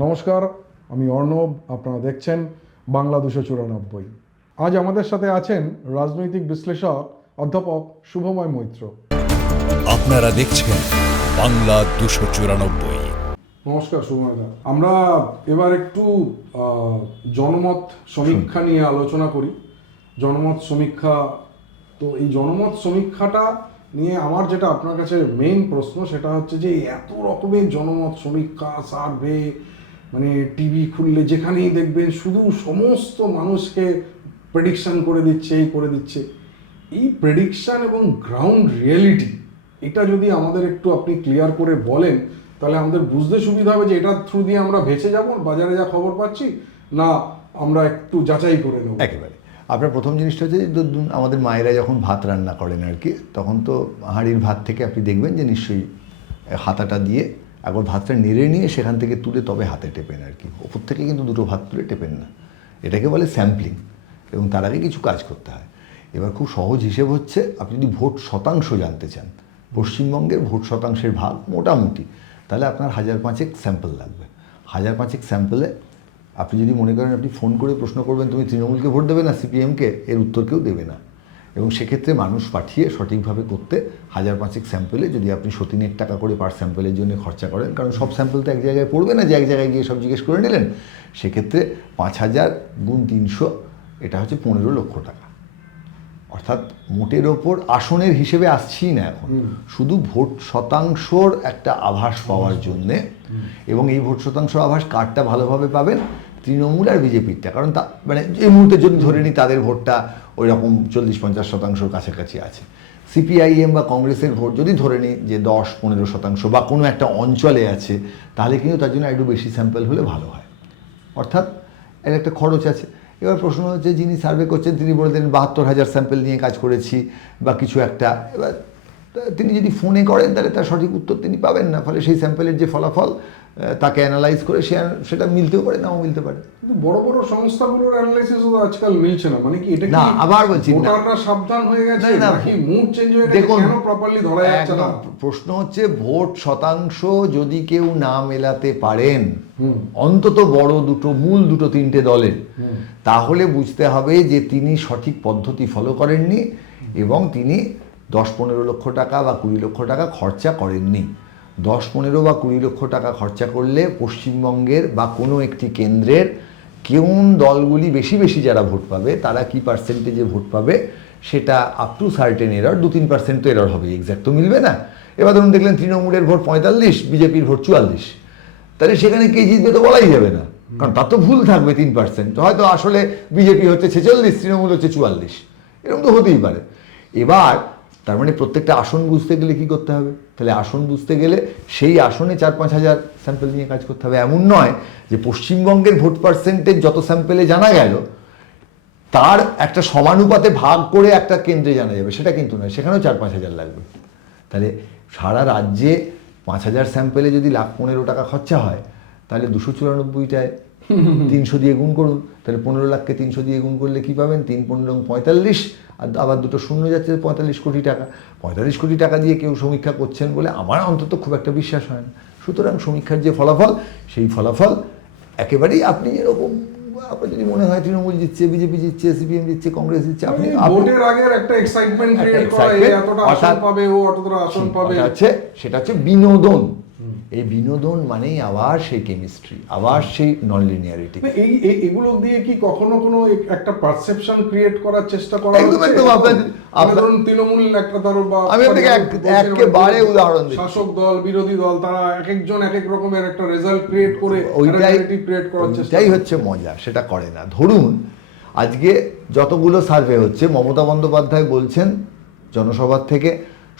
নমস্কার, আমি অর্ণব। আপনারা দেখছেন বাংলা 294। আজ আমাদের সাথে আছেন রাজনৈতিক বিশ্লেষক অধ্যাপক শুভময় মৈত্র। আপনারা দেখছেন বাংলা 294। নমস্কার শুভময়দা। আমরা এবার একটু জনমত সমীক্ষা নিয়ে আলোচনা করি। জনমত সমীক্ষা, তো এই জনমত সমীক্ষাটা নিয়ে আমার যেটা আপনার কাছে মেইন প্রশ্ন সেটা হচ্ছে যে এত রকমের জনমত সমীক্ষা, সার্ভে, মানে টিভি খুললে যেখানেই দেখবেন শুধু সমস্ত মানুষকে প্রেডিকশন করে দিচ্ছে, এই করে দিচ্ছে। এই প্রেডিকশন এবং গ্রাউন্ড রিয়েলিটি, এটা যদি আমাদের একটু আপনি ক্লিয়ার করে বলেন তাহলে আমাদের বুঝতে সুবিধা হবে যে এটার থ্রু দিয়ে আমরা ভেসে যাব বাজারে যা খবর পাচ্ছি, না আমরা একটু যাচাই করে নেব। একেবারে আপনার প্রথম জিনিসটা হচ্ছে ধরুন আমাদের মায়েরা যখন ভাত রান্না করেন আর কি, তখন তো হাঁড়ির ভাত থেকে আপনি দেখবেন যে নিশ্চয়ই হাতাটা দিয়ে একবার ভাতটা নেড়ে নিয়ে সেখান থেকে তুলে তবে হাতে টেপেন আর কি। ওপর থেকে কিন্তু দুটো ভাত তুলে টেপেন না, এটাকে বলে স্যাম্পলিং, এবং তার আগে কিছু কাজ করতে হয়। এবার খুব সহজ হিসেব হচ্ছে, আপনি যদি ভোট শতাংশ জানতে চান, পশ্চিমবঙ্গের ভোট শতাংশের ভাগ মোটামুটি, তাহলে আপনার 1000-5 স্যাম্পল লাগবে। 1000-5 স্যাম্পলে আপনি যদি মনে করেন আপনি ফোন করে প্রশ্ন করবেন তুমি তৃণমূলকে ভোট দেবে না সিপিএমকে, এর উত্তর কেউ দেবে না। এবং সেক্ষেত্রে মানুষ পাঠিয়ে সঠিকভাবে করতে 1000-5 স্যাম্পলে যদি আপনি 1,000 টাকা করে পার স্যাম্পলের জন্য খরচা করেন, কারণ সব স্যাম্পল তো এক জায়গায় পড়বে না যে এক জায়গায় গিয়ে সব জিজ্ঞেস করে নিলেন, সেক্ষেত্রে 5000 গুণ 300, এটা হচ্ছে 15 লক্ষ টাকা। অর্থাৎ মোটের ওপর আসনের হিসেবে আসছি না এখন, শুধু ভোট শতাংশর একটা আভাস পাওয়ার জন্যে। এবং এই ভোট শতাংশ আভাস কার্ডটা ভালোভাবে পাবেন তৃণমূল আর বিজেপিরটা, কারণ তা মানে এই মুহূর্তে যদি ধরে নিই তাদের ভোটটা ওই রকম 40-50% কাছাকাছি আছে। সিপিআইএম বা কংগ্রেসের ভোট যদি ধরে নিই যে 10-15% বা কোনো একটা অঞ্চলে আছে, তাহলে কিন্তু তার জন্য একটু বেশি স্যাম্পল হলে ভালো হয়। অর্থাৎ এর একটা খরচ আছে। এবার প্রশ্ন হচ্ছে, যিনি সার্ভে করছেন তিনি বলে দেন 72,000 স্যাম্পল নিয়ে কাজ করেছি বা কিছু একটা। এবার তিনি যদি ফোনে করেন তাহলে তার সঠিক উত্তর তিনি পাবেন না, ফলে সেই স্যাম্পলের যে ফলাফল তাকে অ্যানালাইজ করে সেটা মিলতেও পারে, নাও মিলতে পারে। কিন্তু বড় বড় সংস্থাগুলোর অ্যানালাইসিসও আজকাল মিলছে না, মানে কি এটা না, আবার বলছি না, ভোটাররা সাবধান হয়ে গেছে নাকি মুড চেঞ্জ হয়ে গেছে, দেখুন কেন প্রপারলি ধরা যাচ্ছে না? প্রশ্ন হচ্ছে ভোট শতাংশ যদি কেউ না মেলাতে পারেন অন্তত বড় দুটো, মূল দুটো তিনটে দলের, তাহলে বুঝতে হবে যে তিনি সঠিক পদ্ধতি ফলো করেননি এবং তিনি 10-15 লক্ষ টাকা বা 20 লক্ষ টাকা খরচা করেননি। 10-15 বা 20 লক্ষ টাকা খরচা করলে পশ্চিমবঙ্গের বা কোনো একটি কেন্দ্রের কোন দলগুলি বেশি বেশি যারা ভোট পাবে, তারা কি পার্সেন্টেজে ভোট পাবে, সেটা আপ টু সার্টেন এরর, 2-3% তো এরর হবে, এক্স্যাক্ট তো মিলবে না। এবার ধরুন দেখলেন তৃণমূলের ভোট 45, বিজেপির ভোট 44, তাহলে সেখানে কে জিতবে তো বলাই যাবে না, কারণ তার তো ভুল থাকবে 3%। হয়তো আসলে বিজেপি হচ্ছে 46, তৃণমূল হচ্ছে 44, এরকম তো হতেই পারে। এবার তার মানে প্রত্যেকটা আসন বুঝতে গেলে কি করতে হবে? তাহলে আসন বুঝতে গেলে সেই আসনে 4-5 হাজার স্যাম্পল নিয়ে কাজ করতে হবে। এমন নয় যে পশ্চিমবঙ্গের ভোট পার্সেন্টেজ যত স্যাম্পলে জানা গেল তার একটা সমানুপাতে ভাগ করে একটা কেন্দ্রে জানা যাবে, সেটা কিন্তু নয়, সেখানেও 4-5 হাজার লাগবে। তাহলে সারা রাজ্যে 5,000 স্যাম্পেলে যদি 1,15,00,000 টাকা খরচা হয়, তাহলে 294টায় 300 দিয়ে গুণ করুন, তাহলে 15 লাখকে 300 দিয়ে গুণ করলে কি পাবেন? 3-15-45, আর আবার দুটো শূন্য যাচ্ছে 45 কোটি টাকা। 45 কোটি টাকা দিয়ে কেউ সমীক্ষা করছেন বলে আমার অন্তত খুব একটা বিশ্বাস হয় না। সুতরাং সমীক্ষার যে ফলাফল, সেই ফলাফল একেবারেই আপনি এরকম, আপনার যদি মনে হয় তৃণমূল জিতছে, বিজেপি জিতছে, সিপিএম জিতছে, কংগ্রেস জিতছে, আপনি ভোটের আগের একটা এক্সাইটমেন্ট ক্রিয়েট করা, এতটা আসন পাবে, ও অতটা আসন পাবে, সেটা হচ্ছে বিনোদন। এই বিনোদন মানেই আবার সেই কেমিস্ট্রি, আবার সেই নন লিনিয়ারিটি। এগুলো দিয়ে কি কখনো কোনো একটা পারসেপশন ক্রিয়েট করার চেষ্টা করা হচ্ছে? একদম আপনার ধরুন তৃণমূল একটা ধরো, বা আমি আপনাকে একেবারে উদাহরণ দিই, শাসক দল বিরোধী দল তারা এক একজন এক এক রকমের একটা রেজাল্ট ক্রিয়েট করে ক্রিয়েট করার চেষ্টা, এটাই হচ্ছে মজা, সেটা করে না। ধরুন আজকে যতগুলো সার্ভে হচ্ছে, মমতা বন্দ্যোপাধ্যায় বলছেন জনসভার থেকে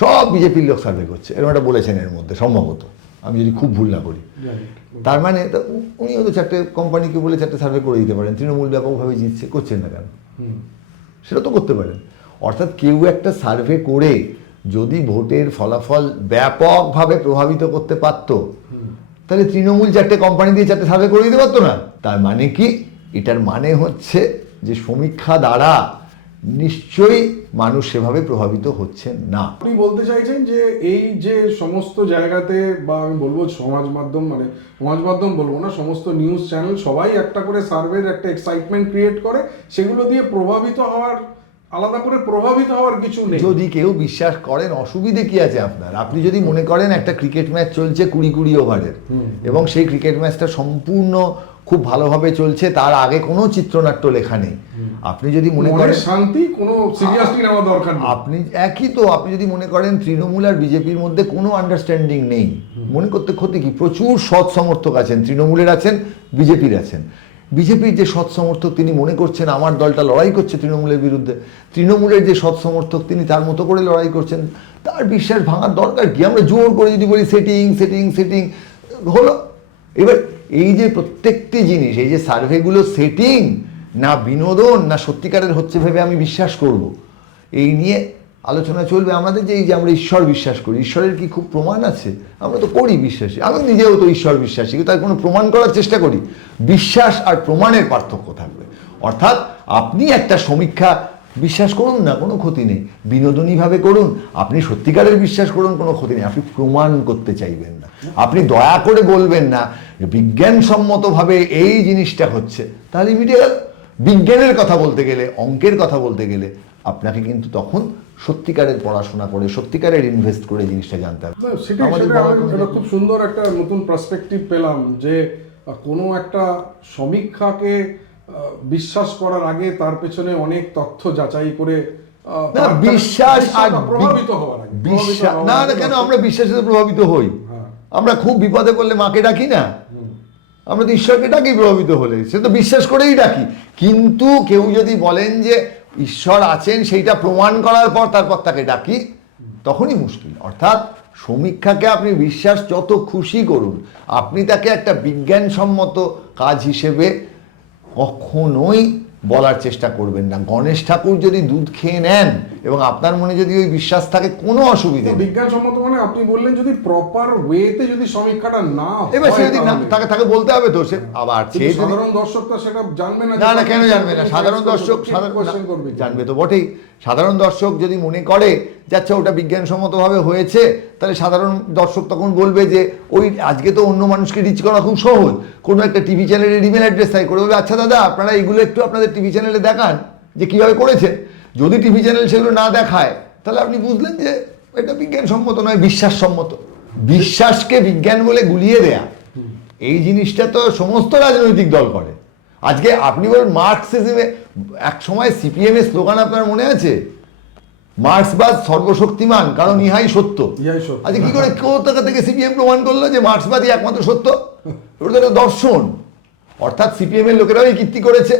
সব বিজেপির লোক সার্ভে করছে, এরকম একটা বলেছেন এর মধ্যে সম্ভবত, আমি যদি খুব ভুল না করি। তার মানে উনিও তো 4টে কোম্পানিকে বলে 4টে সার্ভে করে দিতে পারেন, তৃণমূল ব্যাপকভাবে জিতছে, করছেন না কেন? সেটা তো করতে পারেন। অর্থাৎ কেউ একটা সার্ভে করে যদি ভোটের ফলাফল ব্যাপকভাবে প্রভাবিত করতে পারতো, তাহলে তৃণমূল 4টে কোম্পানি দিয়ে 4টে সার্ভে করে দিতে পারতো না? তার মানে কি? এটার মানে হচ্ছে যে সমীক্ষা দ্বারা নিশ্চয়ই মানুষ সেভাবে প্রভাবিত হচ্ছেন না। আপনি বলতে চাইছেন যে এই যে সমস্ত জায়গাতে, বা আমি বলবো সমাজ মাধ্যম, মানে সমাজ মাধ্যম বলবো না, সমস্ত নিউজ চ্যানেল সবাই একটা করে সার্ভের একটা এক্সাইটমেন্ট ক্রিয়েট করে, সেগুলো দিয়ে প্রভাবিত হওয়ার, আলাদা করে প্রভাবিত হওয়ার কিছু নেই। যদি কেউ বিশ্বাস করেন, অসুবিধে কি আছে আপনার? আপনি যদি মনে করেন একটা ক্রিকেট ম্যাচ চলছে 20 ওভারের, এবং সেই ক্রিকেট ম্যাচটা সম্পূর্ণ খুব ভালোভাবে চলছে, তার আগে কোনো চিত্রনাট্য লেখা নেই, আপনি যদি মনে করেন শান্তি, কোনো সিরিয়াসলি নেওয়া দরকার নেই, আপনি একই তো, আপনি যদি মনে করেন তৃণমূল আর বিজেপির মধ্যে কোনো আন্ডারস্ট্যান্ডিং নেই, মনে করতে ক্ষতি কি? প্রচুর সৎ সমর্থক আছেন, তৃণমূলের আছেন, বিজেপির আছেন। বিজেপির যে সৎ সমর্থক তিনি মনে করছেন আমার দলটা লড়াই করছে তৃণমূলের বিরুদ্ধে, তৃণমূলের যে সৎ সমর্থক তিনি তার মতো করে লড়াই করছেন, তার বিশ্বাস ভাঙার দরকার কি? আমরা জোর করে যদি বলি সেটিং সেটিং সেটিং হলো। এবার এই যে প্রত্যেকটি জিনিস, এই যে সার্ভেগুলো সেটিং না বিনোদন না সত্যিকারের হচ্ছে ভেবে আমি বিশ্বাস করব, এই নিয়ে আলোচনা চলবে। আমাদের যে এই যে আমরা ঈশ্বর বিশ্বাস করি, ঈশ্বরের কি খুব প্রমাণ আছে? আমরা তো করি বিশ্বাসী, আমি নিজেও তো ঈশ্বর বিশ্বাসী, কিন্তু তার কোনো প্রমাণ করার চেষ্টা করি। বিশ্বাস আর প্রমাণের পার্থক্য থাকবে। অর্থাৎ আপনি একটা সমীক্ষা বিশ্বাস করুন না, কোনো ক্ষতি নেই, বিনোদনীভাবে করুন, আপনি সত্যিকারের বিশ্বাস করুন, কোনো ক্ষতি নেই, আপনি প্রমাণ করতে চাইবেন না, আপনি দয়া করে বলবেন না বিজ্ঞানসম্মতভাবে এই জিনিসটা হচ্ছে, তাহলে মিটে গেল। বিজ্ঞানের কথা বলতে গেলে, অঙ্কের কথা বলতে গেলে আপনাকে কিন্তু তখন সত্যিকারের পড়াশোনা করে, সত্যিকারের ইনভেস্ট করে জিনিসটা জানতে হবে। সেটা খুব সুন্দর একটা নতুন পার্সপেক্টিভ পেলাম যে কোনো একটা সমীক্ষাকে বিশ্বাস করার আগে তার পেছনে অনেক তথ্য যাচাই করে বিশ্বাস আর প্রভাবিত হওয়ার আগে, বিশ্বাস না কেন আমরা বিশ্বাসে প্রভাবিত হই? আমরা খুব বিপদে পড়লে মাকে ডাকি না, আমরা তো ঈশ্বরকে ডাকি প্রভাবিত হলে, সে তো বিশ্বাস করেই ডাকি। কিন্তু কেউ যদি বলেন যে ঈশ্বর আছেন সেইটা প্রমাণ করার পর তারপর তাকে ডাকি, তখনই মুশকিল। অর্থাৎ সমীক্ষাকে আপনি বিশ্বাস যত খুশি করুন, আপনি তাকে একটা বিজ্ঞানসম্মত কাজ হিসেবে কখনোই বলার চেষ্টা করবেন না। গণেশ ঠাকুর যদি দুধ খেয়ে নেন এবং আপনার মনে যদি ওই বিশ্বাস থাকে, কোনো অসুবিধা নেই। বিজ্ঞানসম্মত মানে আপনি বললেন যদি প্রপার ওয়েতে যদি সমীক্ষাটা না হয়, এবার সে যদি তাকে বলতে হবে তো, সে আবার সাধারণ দর্শকটা সেটা জানবে না। না কেন জানবে না? সাধারণ দর্শক জানবে তো বটেই। সাধারণ দর্শক যদি মনে করে যাচ্ছে ওটা বিজ্ঞানসম্মতভাবে হয়েছে, তাহলে সাধারণ দর্শক তখন বলবে যে ওই আজকে তো অন্য মানুষকে রিচ করা খুব সহজ, কোনো একটা টিভি চ্যানেলের ইমেল অ্যাড্রেস তাই করে বলবে আচ্ছা দাদা আপনারা এগুলো একটু আপনাদের টিভি চ্যানেলে দেখান যে কীভাবে করেছে। যদি টিভি চ্যানেল সেগুলো না দেখায়, তাহলে আপনি বুঝলেন যে এটা বিজ্ঞানসম্মত নয়, বিশ্বাসসম্মত। বিশ্বাসকে বিজ্ঞান বলে গুলিয়ে দেয়া, এই জিনিসটা তো সমস্ত রাজনৈতিক দল করে। আজকে আপনি বলেন মার্কসিজমে, এক সময় সিপিএম এর স্লোগান আপনার মনে আছে? মার্ক্সবাদ সর্বশক্তিমান, কারণ ইহাই সত্য। আজকে কি করে কোথা থেকে সিপিএম প্রমাণ করলো যে মার্ক্সবাদই একমাত্র সত্য? ওটা তো একটা দর্শন। অর্থাৎ সিপিএম এর লোকেরাও এই কীর্তি করেছে।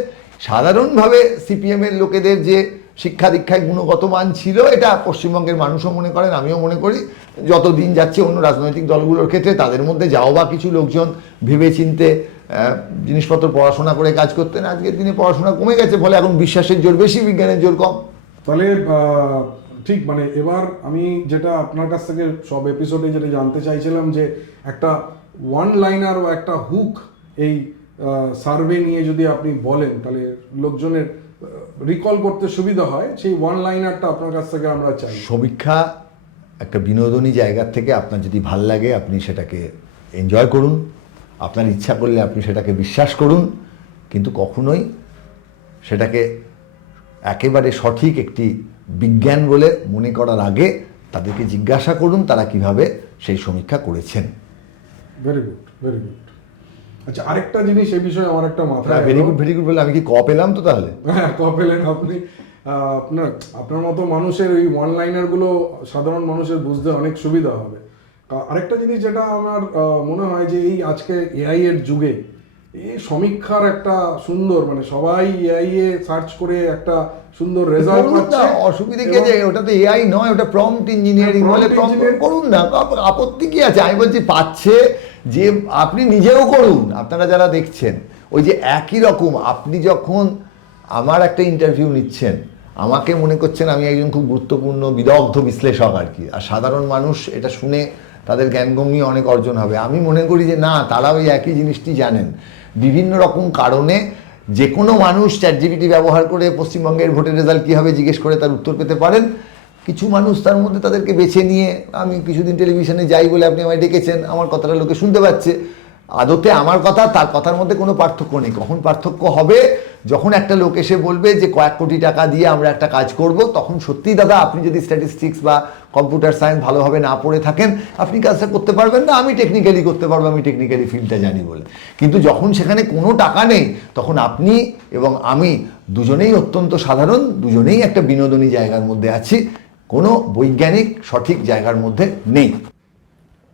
সাধারণভাবে সিপিএম এর লোকেদের যে শিক্ষা দীক্ষায় গুণগত মান ছিল, এটা পশ্চিমবঙ্গের মানুষও মনে করেন, আমিও মনে করি। যত দিন যাচ্ছে অন্য রাজনৈতিক দলগুলোর ক্ষেত্রে তাদের মধ্যে যাও বা কিছু লোকজন ভেবে চিনতে জিনিসপত্র পড়াশোনা করে কাজ করতেন, আজকের দিনে পড়াশোনা কমে গেছে, ফলে এখন বিশ্বাসের জোর বেশি, বিজ্ঞানের জোর কম। তাহলে ঠিক, মানে এবার আমি যেটা আপনার কাছ থেকে সব এপিসোডে যেটা জানতে চাইছিলাম, যে একটা ওয়ান লাইনার বা একটা হুক এই সার্ভে নিয়ে যদি আপনি বলেন, তাহলে লোকজনের রিকল করতে সুবিধা হয়, সেই ওয়ান লাইনারটা আপনার কাছ থেকে আমরা চাই। সমীক্ষা একটা বিনোদনী জায়গার থেকে আপনার যদি ভাল লাগে আপনি সেটাকে এনজয় করুন, আপনার ইচ্ছা করলে আপনি সেটাকে বিশ্বাস করুন, কিন্তু কখনোই সেটাকে একেবারে সঠিক একটি বিজ্ঞান বলে মনে করার আগে তাদেরকে জিজ্ঞাসা করুন তারা কিভাবে সেই সমীক্ষা করেছেন। Very good, very good. আচ্ছা, আরেকটা জিনিস এই বিষয়ে আমার একটা মাথায়, ভেরি গুড বলে আমি কি ক পেলাম তো? তাহলে হ্যাঁ, ক পেলেন আপনি। আপনার মতো মানুষের এই ওয়ান লাইনারগুলো সাধারণ মানুষের বুঝতে অনেক সুবিধা হবে। আরেকটা জিনিস যেটা আমার মনে হয় যে এই আজকে এআই এর যুগে এই সমীক্ষার একটা সুন্দর, মানে সবাই এআই এ সার্চ করে একটা সুন্দর রেজাল্ট পাচ্ছে। অসুবিধা কি আছে? ওটা তো এআই নয়, ওটা প্রম্পট ইঞ্জিনিয়ারিং বলে। প্রম্পট করুন না, আপত্তি কি আছে? আমি বলছি পাচ্ছে যে আপনি নিজেও করুন। আপনারা যারা দেখছেন, ওই যে একই রকম আপনি যখন আমার একটা ইন্টারভিউ নিচ্ছেন, আমাকে মনে করছেন আমি একজন খুব গুরুত্বপূর্ণ বিদগ্ধ বিশ্লেষক আর কি, আর সাধারণ মানুষ এটা শুনে তাদের জ্ঞানগম্যি অনেক অর্জন হবে। আমি মনে করি যে না, তারা ওই একই জিনিসটি জানেন। বিভিন্ন রকম কারণে যে কোনো মানুষ ChatGPT ব্যবহার করে পশ্চিমবঙ্গের ভোটের রেজাল্ট কী হবে জিজ্ঞেস করে তার উত্তর পেতে পারেন। কিছু মানুষ তার মধ্যে তাদেরকে বেছে নিয়ে, আমি কিছুদিন টেলিভিশনে যাই বলে আপনি আমায় ডেকেছেন, আমার কথাটা লোকে শুনতে পাচ্ছে, আদতে আমার কথা তার কথার মধ্যে কোনো পার্থক্য নেই। কখন পার্থক্য হবে, যখন একটা লোক এসে বলবে যে কয়েক কোটি টাকা দিয়ে আমরা একটা কাজ করব, তখন সত্যিই দাদা আপনি যদি স্ট্যাটিস্টিক্স বা কম্পিউটার সায়েন্স ভালোভাবে না পড়ে থাকেন আপনি কাজটা করতে পারবেন না। আমি টেকনিক্যালি করতে পারবো, আমি টেকনিক্যালি ফিল্ডটা জানি বলে। কিন্তু যখন সেখানে কোনো টাকা নেই, তখন আপনি এবং আমি দুজনেই অত্যন্ত সাধারণ, দুজনেই একটা বিনোদনী জায়গার মধ্যে আছি, কোনো বৈজ্ঞানিক সঠিক জায়গার মধ্যে নেই।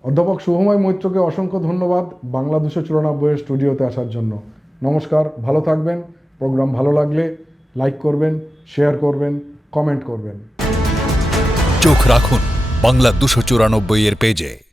অধ্যাপক শুভময় মৈত্রকে অসংখ্য ধন্যবাদ বাংলা 294 স্টুডিওতে আসার জন্য। নমস্কার, ভালো থাকবেন। প্রোগ্রাম ভালো লাগলে লাইক করবেন, শেয়ার করবেন, কমেন্ট করবেন। চোখ রাখুন বাংলা 294 এর পেজে।